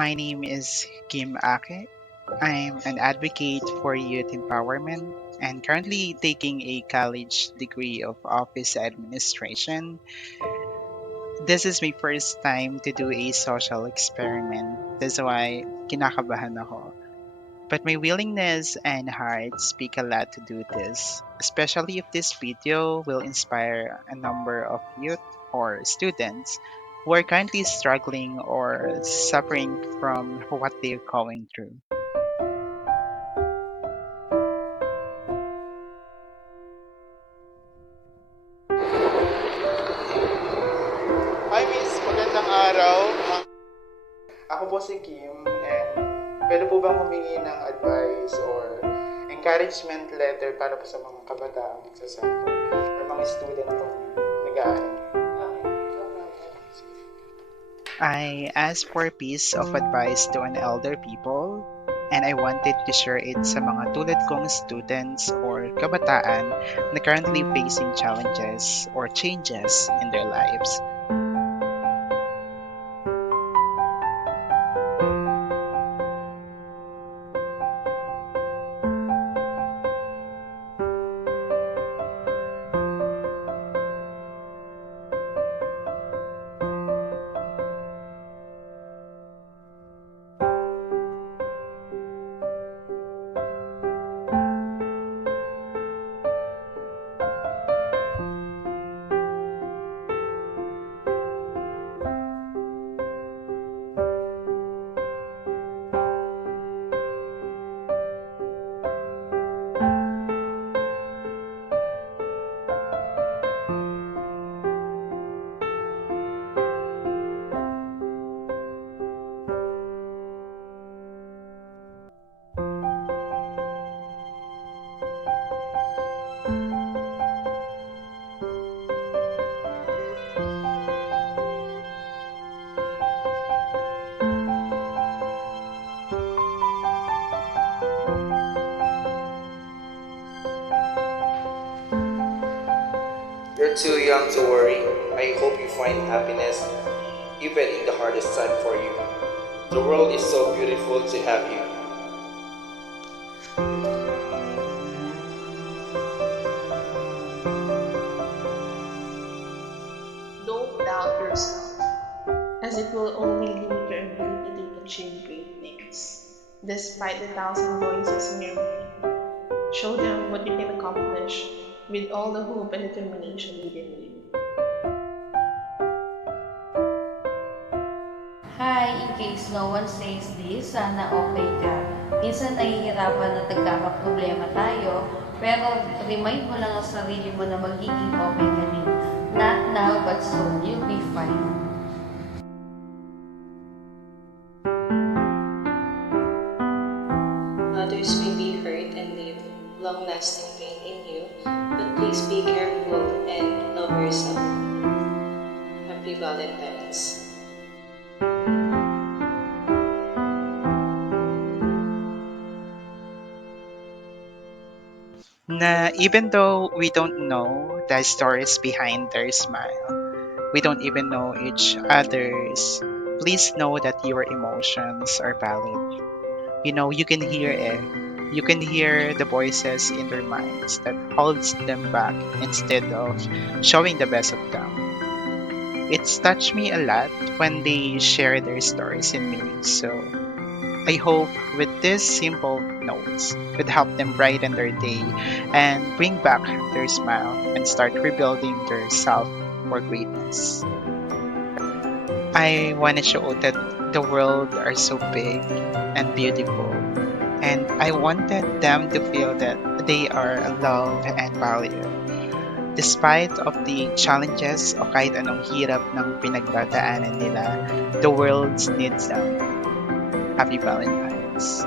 My name is Kim Ake. I'm an advocate for youth empowerment and currently taking a college degree of office administration. This is my first time to do a social experiment. That's why kinakabahan ako. But my willingness and heart speak a lot to do this, especially if this video will inspire a number of youth or students who are currently struggling or suffering from what they're going through. Hi Miss, magandang araw. Ako po si Kim and pwede po bang humingi ng advice or encouragement letter para po sa mga kabataang nagsasama or mga student po nag-aaral? I asked for a piece of advice to an elder people and I wanted to share it sa mga tulad kong students or kabataan na currently facing challenges or changes in their lives. You're too young to worry. I hope you find happiness even in the hardest time for you. The world is so beautiful to have you. Don't doubt yourself, as it will only limit your ability to achieve great things. Despite the thousand voices in your mind, show them what you can accomplish with all the hope and determination within you. Hi, in case no one says this, sana okay ka. Minsan nahihirapan at nagkakaproblema tayo, pero remind mo lang ang sarili mo na magiging okay ka din. Not now, but soon, you'll be fine. Others may be hurt and leave long-lasting pain in you, but please be careful and love yourself. Happy Valentine's. Na even though we don't know the stories behind their smile, we don't even know each other's, please know that your emotions are valid. You can hear it. You can hear the voices in their minds that holds them back instead of showing the best of them. It's touched me a lot when they share their stories in me. So I hope with these simple notes could help them brighten their day and bring back their smile and start rebuilding their self for greatness. I want to show that the world are so big and beautiful and I wanted them to feel that they are loved and valued. Despite of the challenges o kahit anong hirap ng pinagdadaanan nila, the world needs them. Happy Valentine's.